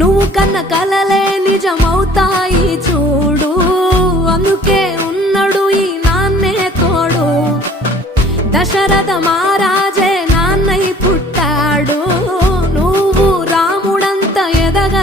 నువ్వు కన్న కలలే నిజమవుతాయి చూడు, అందుకే ఉన్నాడు ఈ నాన్నే తోడు. దశరథ మహారాజే నాన్నై పుట్టాడు, నువ్వు రాముడంత ఎదగ